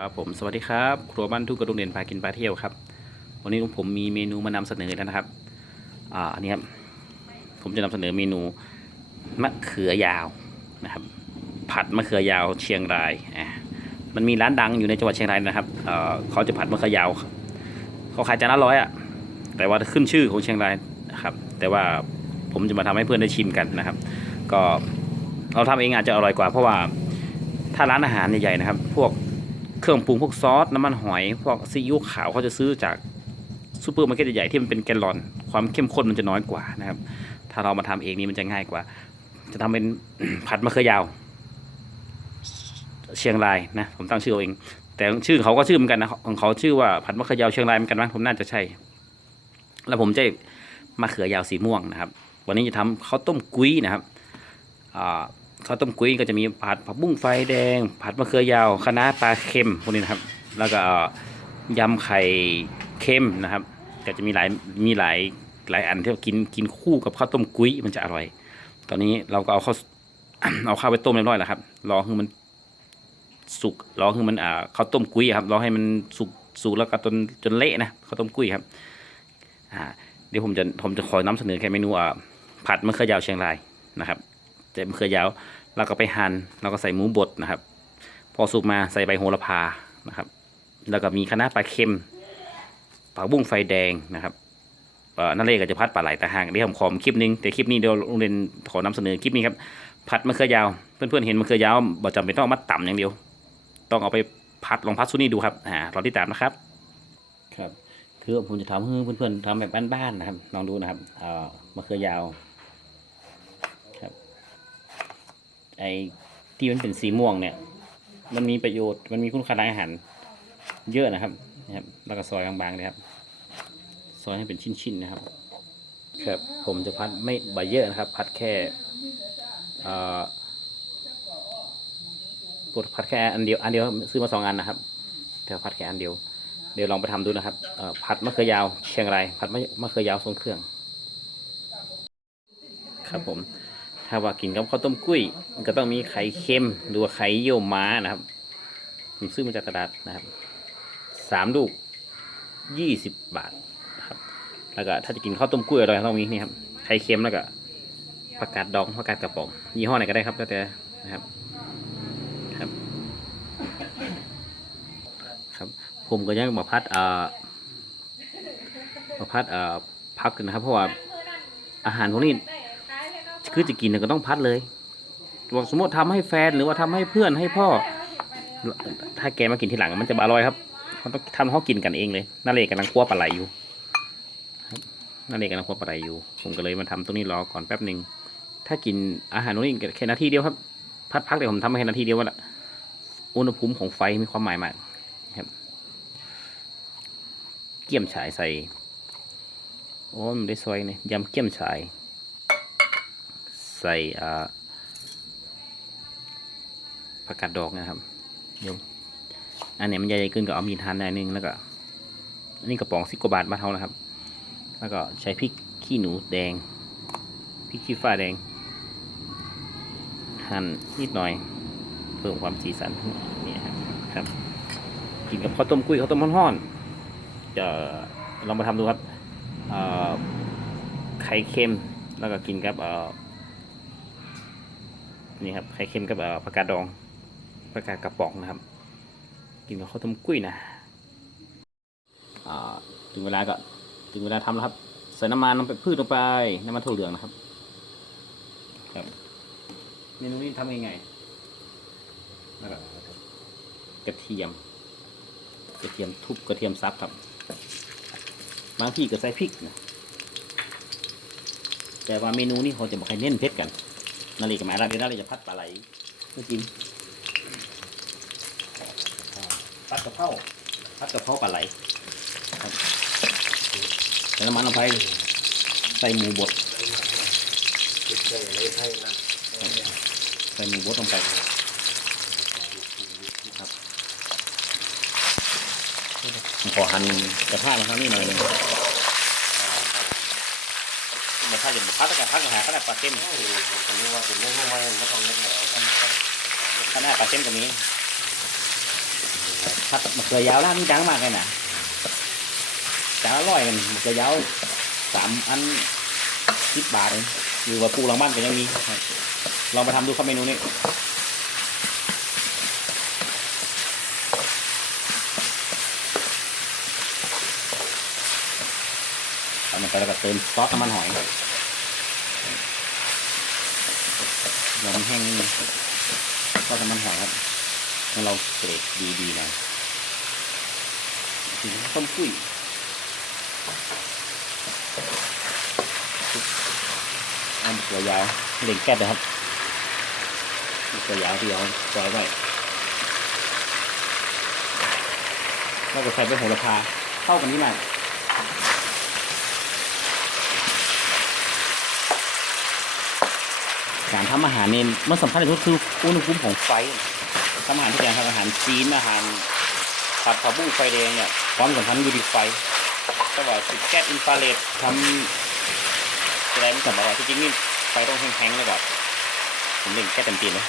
ครับผมสวัสดีครับครัวบ้านทุ่งกระดุมเด่นพากินพาเที่ยวครับ วันนี้ผมมีเมนูมานำเสนอแล้วนะครับอ่าอันนี้ครับผมจะนำเสนอเมนูมะเขือยาวนะครับ ผัดมะเขือยาวเชียงรายอะมันมีร้านดังอยู่ในจังหวัดเชียงรายนะครับเอ่อเขาจะผัดมะเขือยาวเขาขายจานละร้อยอะแต่ว่าขึ้นชื่อของเชียงรายนะครับ แต่ว่าผมจะมาทำให้เพื่อนได้ชิมกันนะครับ ก็เราทำเองอาจจะอร่อยกว่า เพราะว่าถ้าร้านอาหารใหญ่ๆนะครับ พวก เครื่องปรุงพวกซอสน้ำมันหอยพวกซีอิ๊วขาวเขาจะซื้อจากซูเปอร์มาร์เก็ตใหญ่ๆที่มันเป็นแกลลอน ความเข้มข้นมันจะน้อยกว่านะครับ ถ้าเรามาทำเองนี่มันจะง่ายกว่า จะทำเป็นผัดมะเขือยาว เชียงรายนะผมตั้งชื่อเอง แต่ชื่อเขาก็ชื่อเหมือนกันนะของเขาชื่อว่าผัดมะเขือยาวเชียงรายเหมือนกันมั้งผมน่าจะใช่ แล้วผมจะมะเขือยาวสีม่วงนะครับ วันนี้จะทำข้าวต้มกุ้ยนะครับอ่า ข้าวต้มกุ้ยก็จะมีผัดผักบุ้งไฟแดง ผัดมะเขือยาวคะน้าปลาเค็มพวกนี้นะครับ แล้วก็ยำไข่เค็มนะครับ ก็จะมีหลายมีหลายหลายอันที่กินกินคู่กับข้าวต้มกุ้ยมันจะอร่อย ตอนนี้เราก็เอาข้าวเอาข้าวไปต้มเรียบร้อยแล้วครับรอให้มันสุกรอให้มันอ่าข้าวต้มกุ้ยครับรอให้มันสุกสุกแล้วก็จนจนเละนะข้าวต้มกุ้ยครับอ่าเดี๋ยวผมจะผมจะขอนำเสนอแค่เมนูอ่าผัดมะเขือยาวเชียงรายนะครับ ใส่มะเขือยาวเราก็ไปหั่นเราก็ใส่หมูบดนะครับ พอสุกมาใส่ใบโหระพานะครับ แล้วก็มีคะน้าปลาเค็มผักบุ้งไฟแดงนะครับอ่อนั่นเลยก็จะพัดปลาไหลตาหางเดี๋ยวผมขอคลิปหนึงแต่คลิปนี้เดี๋ยวโรงเรียนขอนำเสนอคลิปนี้ครับผัดมะเขือยาว เพื่อนๆเห็นมะเขือยาวบ่จำเป็นต้องเอามาต่ำอย่างเดียว ต้องเอาไปพัดลองพัดซุนี่ดูครับอ่ารอติดตามนะครับ ครับ คือผมจะทำให้เพื่อนๆทำแบบบ้านๆนะครับลองดูนะครับเอ่อมะเขือยาว ไอ้ที่มันเป็นสีม่วงเนี่ย มันมีประโยชน์มันมีคุณค่าทางอาหารเยอะนะครับนะครับแล้วก็ซอยบางๆเลยครับ ซอยให้เป็นชิ้นๆนะครับ ครับ ผมจะพัดไม่ใบเยอะนะครับ พัดแค่เอ่อกดพัดแค่อันเดียวอันเดียวซื้อมาสองอันนะครับแต่พัดแค่อันเดียว เดี๋ยวลองไปทำดูนะครับเอ่อผัดมะเขือยาวเชียงรายผัดมะมะเขือยาวทรงเครื่อง ครับผม ถ้าว่ากินกับข้าวต้มกุ้ยก็ต้องมีไข่เค็มหรือว่าไข่เยี่ยวม้านะครับ ผมซื้อมาจากตลาดนะครับสามลูกยี่สิบบาทนะครับ แล้วก็ถ้าจะกินข้าวต้มกุ้ยอร่อยต้องมีนี่ครับไข่เค็มแล้วก็ผักกาดดองผักกาดกระป๋องยี่ห้อไหนก็ได้ครับแล้วแต่นะครับครับ ครับ ผมก็ยังมาพัดอ่ามาพัดอ่าพักนะครับเพราะว่าอาหารพวกนี้ คือจะกินเนี่ยก็ต้องพัดเลยบอกสมมติทำให้แฟนหรือว่าทำให้เพื่อนให้พ่อ ถ้าแกมากินทีหลังมันจะอร่อยครับเขาต้องทำห้เขากินกันเองเลยนาเลกำลังคั่วปลาไหลอยู่นาเลกำลังคั่วปลาไหลอยู่ ผมก็เลยมาทำตรงนี้รอก่อนแป๊บหนึ่งถ้ากินอาหารตรงนี้แค่นาทีเดียวครับ พัดพักเดี๋ยวผมทำแค่นาทีเดียวว่าละอุณหภูมิของไฟมีความหมายมากครับ เกี่ยมฉายใส่โอ้มันได้ซอยเนี่ยยำเกี่ยมฉาย ใส่อ่าผักกาดดอกนะครับเดี๋ยวอันนี้มันใหญ่ขึ้นก็เอามีทานได้นึงแล้วก็อันนี้กระป๋องสิบกว่าบาทมานเท่านะครับ แล้วก็ใช้พริกขี้หนูแดงพริกขี้ฟ้าแดง หั่นนิดหน่อยเพิ่มความสีสันนี่ครับครับกินกับข้าวต้มกุ้ยข้าวต้มห้อนๆจะลองมาทำดูครับเอ่อไข่เค็มแล้วก็กินกับเอ่อ นี่ครับไข่เค็มกับเอ่อผักกาดดองผักกาดกระป๋องนะครับ กินกับข้าวต้มกุ้ยนะอ่าถึงเวลาก็ถึงเวลาทำแล้วครับ ใส่น้ำมันลงไปพืชลงไปน้ำมันถั่วเหลืองนะครับครับเมนูนี้ทำยังไงแล้วก็กระเทียม กระเทียมทุบกระเทียมซับครับ บางที่ก็ใส่พริกนะแต่ว่าเมนูนี้เขาจะบอกให้เน้นเผ็ดกัน นาฬิกาหมายเราเดี๋ยวเราจะพัดปลาไหลเพื่อกินอ่าพัดกระเพราพัดกระเพราปลาไหลครับใส่น้ำมันลงไปใส่หมูบดใส่หมูบดลงไปครับผมขอหั่นกระทะมาทางนี้หน่อยหนึง กระทะจะพัดกระทะกระหาขนาดปลาเค็มผมนึกว่าเป็นเรื่องทำไมไม่ต้องเล่นแล้วท่านก็ขนาดปลาเค็มกับนี้ผัดมะเขือยาวร้านนี้ดังมากเลยนะจานอร่อยกันมะเขือยาวสามอันสิบบาทเองหรือว่าปูหลังบ้านก็ยังมีครับลองไปทำดูครับเมนูนี้ เอามันไปแล้วก็เติมซอสน้ำมันหอยรอมันแห้งซอสน้ำมันหอยครับให้เราเกรดดีๆหน่อยถึงต้มกุ้ยอามะเขือยาวเล็งแก๊สนะครับมะเขือยาวที่เอาซอยไว้แล้วก็ใส่ใบโหระพาเข้ากันนี้มาก การทำอาหารเนี่ยมันสำคัญที่สุดคืออุณหภูมิของไฟทำอาหารทุกอย่างทำอาหารจีนอาหารผัดผักบุ้งไฟแดงเนี่ยความสำคัญอยู่ที่ไฟแต่ว่าติดแก๊สอินฟราเรดทำอะไรมันทำอะไรที่จริงนี่ไฟต้องแห้งๆเลยแบบผมเล่นแก๊สเต็มตีนเลย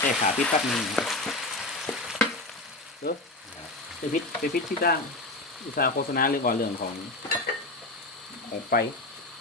เอ้ขาพิษแป๊บนึงเด้อไปพิษไปพิษที่จ้างอุตสาห์โฆษณาเรื่องว่าเรื่องของของไฟ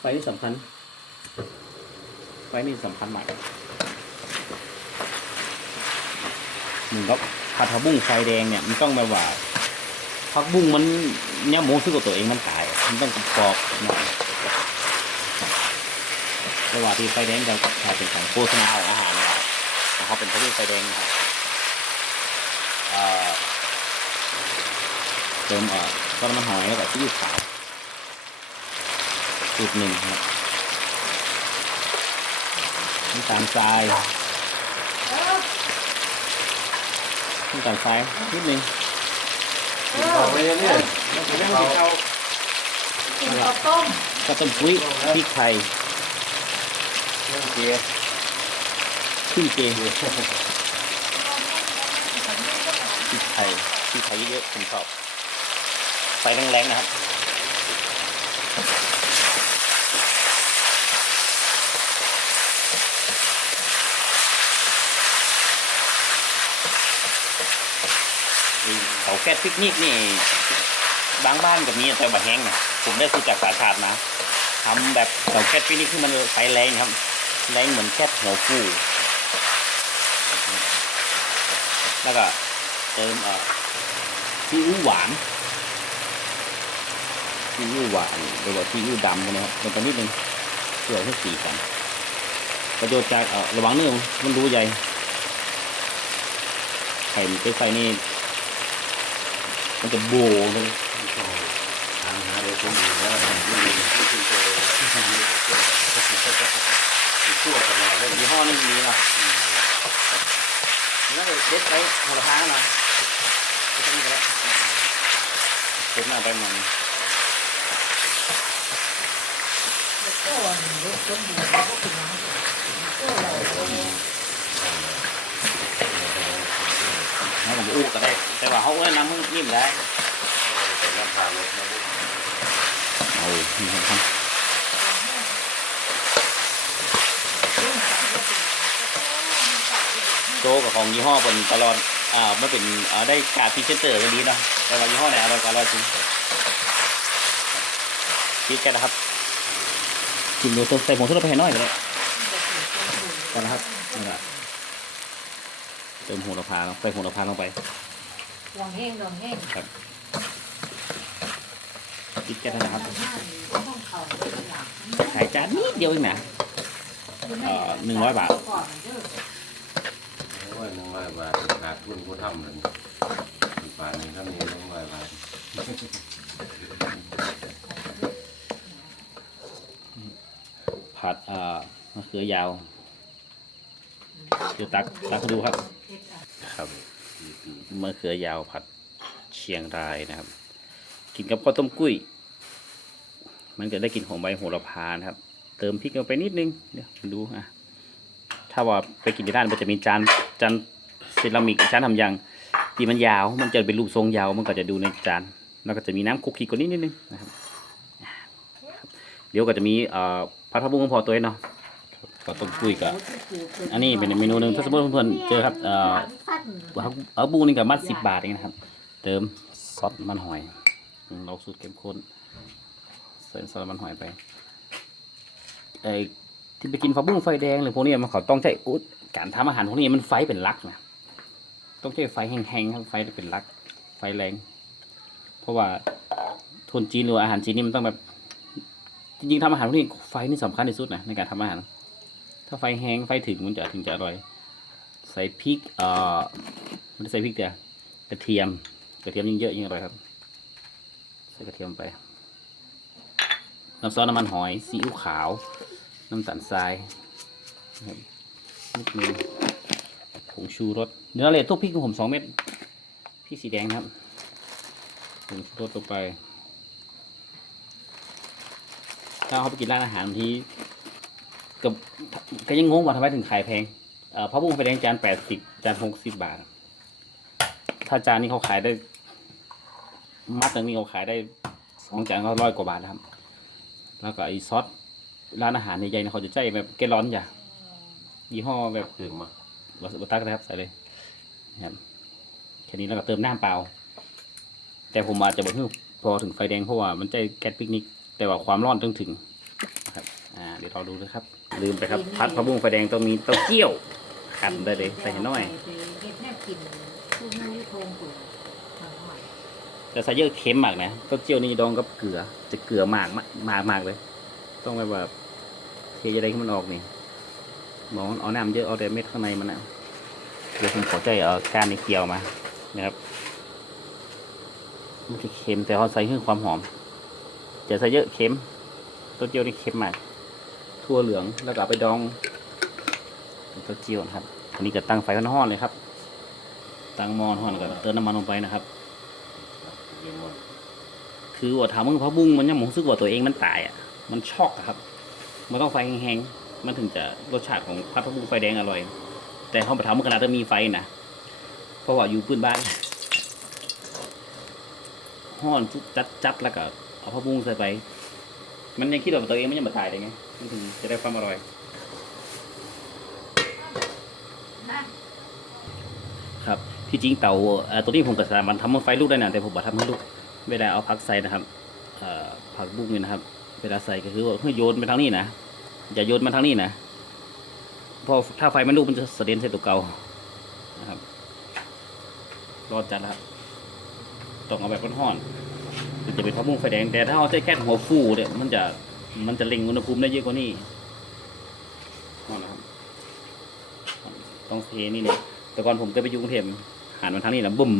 ไฟนี่สำคัญ ไฟนี่สำคัญมากหนึ่งก็ผัดผักบุ้งไฟแดงเนี่ยมันต้องแบบว่าผักบุ้งมันเนี่ยโมซึ่งกับตัวเองมันตาย มันต้องกรอบหน่อยระหว่างที่ไฟแดงจะถ่ายเป็นของโฆษณาของอาหารเนี่ยนะครับเป็นผักบุ้งไฟแดงนะครับเติมอ่อก็น้ำมันหอยแล้วก็ซีอิ๊วขาวสูตรหนึ่งครับ น้ำตาลทรายน้ำตาลทรายนิดนึงกินข้าวไปเนี่ยเนี่ยแล้วก็ยังกินข้าวกินข้าวต้มก็ต้มปุ้ยพริกไทยเรื่องเกียร์ขึ้นเจพริกไทยพริกไทยเยอะๆผมชอบไฟแรงๆนะครับ เตาแก๊สปิกนิกนี่บางบ้านกับนี้แต่บะแห้งนะผมได้ซื้อจากสาชาตินะทำแบบเตาแก๊สปิกนิกที่มันไฟแรงครับแรงเหมือนแก๊สหัวฟูแล้วก็เติมเอ่อซีอิ๊วหวานซีอิ๊วหวานหรือว่าซีอิ๊วดำนะครับลงไปนิดนึงเพื่อให้สีกันประโยชน์จากเอ่อระวังเนื้อมันดูใหญ่ไข่มันไปใส่นี่ มันจะโบเลยทางหาเลยคนอื่นแล้วไม่มีที่คุณเจอชั่วตลอดเลยยี่ห้อนี้มีเนาะน่าจะเด็ดไปหัวละพาหน่อยไม่ต้องมีก็ได้ผมน่าไปมันก็วันรถต้มดูก็กินน้ำก็เราให้ผมอู้ก็ได้ แต่ว่าเขาเอ้ยน้ำมันนิ่มได้แต่ยังผ่านรถมาเอานี่ครับโจกับของยี่ห้อเป็นตลอดอ่าไม่เป็นอ่าได้การพรีเซนเตอร์ก็ดีเนาะแต่ว่ายี่ห้อไหนอร่อยก็อร่อยจริงคิดกันนะครับกินดูต้นใส่ผงชูรสไปให้น้อยก็ได้กันนะครับนี่แหละ เติมโหระพาเนาะใส่โหระพาลงไปดองแห้งดองแห้งคิดกันนะครับต้องเขาขายจานนิดเดียวเองนะหนึ่งร้อยบาทว่าหนึ่งร้อยบาทขาดทุนผู้ทำเลยบาทหนึ่งก็มีหนึ่งร้อยบาทผัดอ่ามะเขือยาวเดี๋ยวตักตักให้ดูครับครับ มะเขือยาวผัดเชียงรายนะครับ กินกับข้าวต้มกุ้ย มันจะได้กลินของใบโหระพานะครับ เติมพริกลงไปนิดนึงเดี๋ยวดูอะถ้าว่าไปกินที่ร้านมันจะมีจานจานเซรามิกจานทำยางที่มันยาว มันจะเป็นรูปทรงยาวมันก็จะดูในจานแล้วก็จะมีน้ำคุกกี้กว่านี้นิดนึงนะครับ เดี๋ยวก็จะมีเอ่อผัดผักบุ้งของพอตัวเองเนาะก็ต้มกุ้ยกับอันนี้เป็นเมนูหนึ่งถ้าสมมติเพื่อนๆเจอครับเอ่อ เอาเอาบูนี่กับมัดสิบบาทเองนะครับ เติมซอสมันหอยเราสูตรเข้มข้นใส่ซอสมันหอยไปไอ้ที่ไปกินฟ้าบุ้งไฟแดงหรือพวกนี้มันเขาต้องใช้อุดการทำอาหารพวกนี้มันไฟเป็นลักนะต้องใช้ไฟแห้งๆครับไฟเป็นลัก ไฟแรง เพราะว่าทุนจีนหรืออาหารจีนนี่มันต้องแบบจริงๆทำอาหารพวกนี้ไฟนี่สำคัญที่สุดนะในการทำอาหาร ถ้าไฟแห้งไฟถึงมันจะถึงจะอร่อย ใส่พริกเอ่อไม่ได้ใส่พริกเดียวกระเทียม กระเทียมยิ่งเยอะยิ่งอร่อยครับ ใส่กระเทียมไป น้ำซอสน้ำมันหอย ซีอิ๊วขาว น้ำตาลทรายนิดนึงผงชูรส เนื้อเลยทุกพริกของผมสองเม็ด พริกสีแดงครับผงชูรสลงไป ถ้าเขาไปกินร้านอาหารที่กับก็ยังงงว่าทำไมถึงขายแพง พระบุ้งไฟแดงจานแปดสิบจานหกสิบบาท ถ้าจานนี้เขาขายได้ มัดหนึ่งนี่เขาขายได้สองจานก็ร้อยกว่าบาทแล้วครับ แล้วก็ไอ้ซอสร้านอาหารใหญ่ๆเนี่ยเขาจะใจแบบแกลลอนจ้ะยี่ห้อแบบเครื่องมาวัสดุตักนะครับใส่เลยนะครับแค่นี้แล้วก็เติมน้ำเปล่า แต่ผมอาจจะบอกว่าพอถึงไฟแดงเพราะว่ามันใจแก๊สปิกนิก แต่ว่าความร้อนต้องถึงนะครับ อ่า เดี๋ยวเราดูนะครับ ลืมไปครับ พัดพระบุ้งไฟแดงต้องมีเต้าเจี้ยว ขันได้เลยใส่ให้น้อยเฮ็ดแนวกินผู้มือโทงกูทางหน่อยแต่ใส่เยอะเค็มมากนะเต้าเจี้ยวนี่ดองกับเกลือ จะเกลือมากมากมากมากเลย ต้องแบบว่าเทอะไรให้มันออกนี่มองเอาน้ำเยอะเอาแต่เม็ดข้างในมันนะเดี๋ยวผมขอใจเอาก้านในเกียวมานะครับมันจะเค็มแต่เขาใส่เพื่อความหอม จะใส่เยอะเค็มเต้าเจี้ยวนี่เค็มมาก ทั่วเหลืองแล้วก็เอาไปดอง เป็เต้าเจี้ยวนะครับอันนี้ก็ตั้งไฟร้อนๆเลยครับ ตั้งหม้อร้อนก็เติมน้ำมันลงไปนะครับคือว่าถามมึงพระบุ้งมันยังผมรู้สึกว่าตัวเองมันตายอะ มันช็อกครับ มันต้องไฟแห้งๆ มันถึงจะรสชาติของพัดพระบุ้งไฟแดงอร่อย แต่เขาไปทำมันขนาดจะมีไฟนะเพราะว่าอยู่พื้นบ้านห้อนทุกจัดจัดๆแล้วก็เอาพระบุ้งใส่ไป มันยังคิดว่าตัวเองมันยังไม่ตายเลยไงมันถึงจะได้ความอร่อย ครับที่จริงเตาตัวนี้ผมก็สามารถทำให้ไฟลุกได้นะแต่ผมบอกทำให้ลุกเวลาเอาผักใส่นะครับผักบุ้งนี่นะครับ เวลาใส่ก็คือว่าโยนไปทางนี้นะอย่าโยนมาทางนี้นะเพราะถ้าไฟมันลุกมันจะเสด็นใส่ตัวเก่านะครับรอดจัดล้วครับต้องเอาแบบร้อนๆมันจะเป็นผักบุ้งไฟแดงแต่ถ้าเอาใช้แค่หัวฟูเนี่ยมันจะมันจะเล็งอุณหภูมิได้เยอะกว่านี้นั่นะครับต้องเทนี่เนี่ย แต่ก่อนผมเคยไปอยู่กรุงเทพหันมาทางนี้แล้วบุ่ม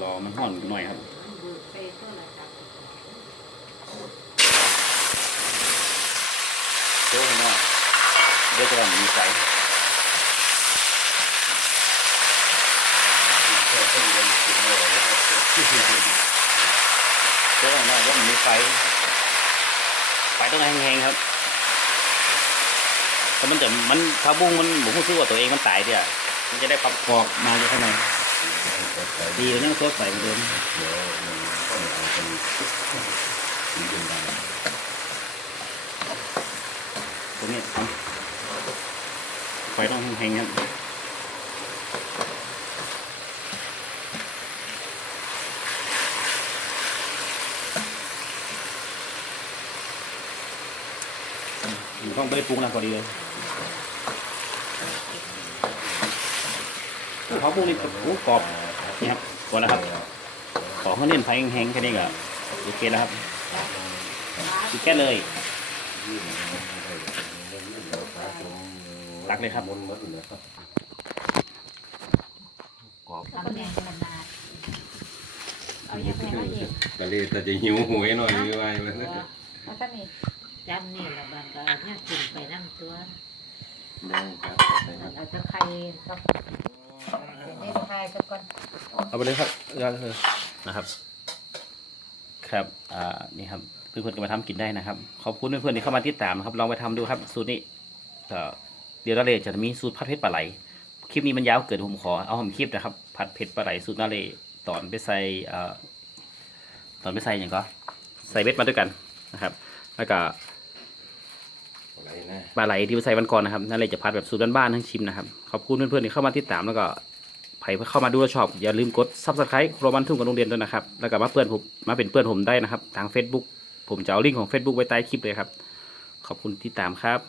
รอมันห่อนหน่อยครับเฟซก็ละจับโจ้ให้หน่อยเดี๋ยวจะก่อนมีไฟแค่เส้น เยวกินไม่ไหวแล้วก็โจ้ให้หน่อยว่ามันมีไฟ ไฟต้องแห้งๆครับแต่มันจะมันพาบุ้งมันผมรู้สึกว่าตัวเองมันตายเดียวมันจะได้ความกรอบมาอยู่ข้างในดีกว่ายังตัวใส่เหมือนเดิมตรงนี้ไฟต้องแห้งๆครับ ต้องไปปรุงนะพอดีเลยเขาปรุงนี่โอ้กรอบนี่ครับกรอบแล้วครับขอเขาเน้นไฟแห้งๆแค่นี้ก็โอเคแล้วครับอีกแค่เลยตักเลยครับมนต์หมดเลยครับกรอบทำแนงขนาดเอายังไงก็อีกกะเลยแต่จะหิวหวยหน่อยไม่ไหวเลยนะเอาท่านนี่ จำนี่ละบางก็เนี่ยกินไปน้ำตัวได้ครับเอาจะใครกับเล่นใครสักคนเอาไปเลยครับนะครับ ครับ อ่า นี่ครับ เพื่อนๆก็มาทำกินได้นะครับ ขอบคุณเพื่อนๆที่เข้ามาติดตามนะครับ ลองไปทำดูครับ สูตรนี้ก็เดี๋ยวนาเลจะมีสูตรผัดเผ็ดปลาไหล คลิปนี้มันยาวเกินผมขอ เอาผมคลิปนะครับ ผัดเผ็ดปลาไหลสูตรนาเลตอนไปใส่เอ่อตอนไปใส่อย่างก็ ใส่เบ็ดมาด้วยกันนะครับ แล้วก็ อะไรนะปลาไหลที่ไปใส่วันก่อนนะครับนั่นเลยจะพัดแบบสูตรบ้านๆทั้งชิมนะครับขอบคุณเพื่อนๆที่เข้ามาติดตามแล้วก็ใครเข้ามาดูและชอบ อย่าลืมกดซับสไครต์โรบันทุ่งกับโรงเรียนด้วยนะครับแล้วก็มาเพื่อนผมมาเป็นเพื่อนผมได้นะครับ ทาง Facebook ผมจะเอาลิงก์ของ Facebook ไว้ใต้คลิปเลยครับขอบคุณที่ตามครับ